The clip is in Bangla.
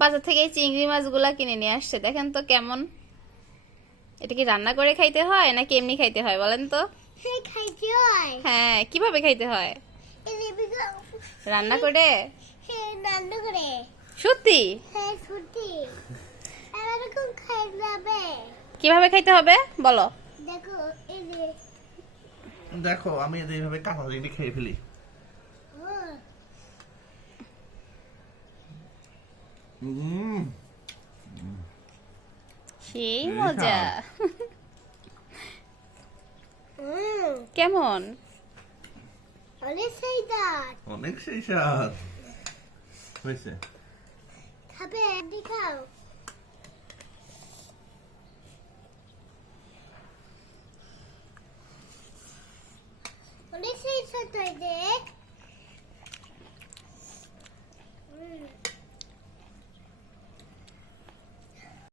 বাজার থেকে এই চিংড়ি মাছগুলা কিনে নিয়ে আসছে, দেখেন তো কেমন। এটা কি রান্না করে খাইতে হয় নাকি এমনি খাইতে হয় বলেন তো? খাইতে হয়। হ্যাঁ, কিভাবে খাইতে হয়? রান্না করে? রান্না করে। সত্যি? হ্যাঁ সত্যি। এরকম খাই যাবে। কিভাবে খাইতে হবে বলো? দেখো এই যে দেখো আমি এইভাবে কাঁচা চিংড়ি খেয়ে ফেলি। হুম সেই মজা। কেমন? অনেক সেই দাঁত অনেক সেই স্বাদ হয়েছে। খাবে দেখাও।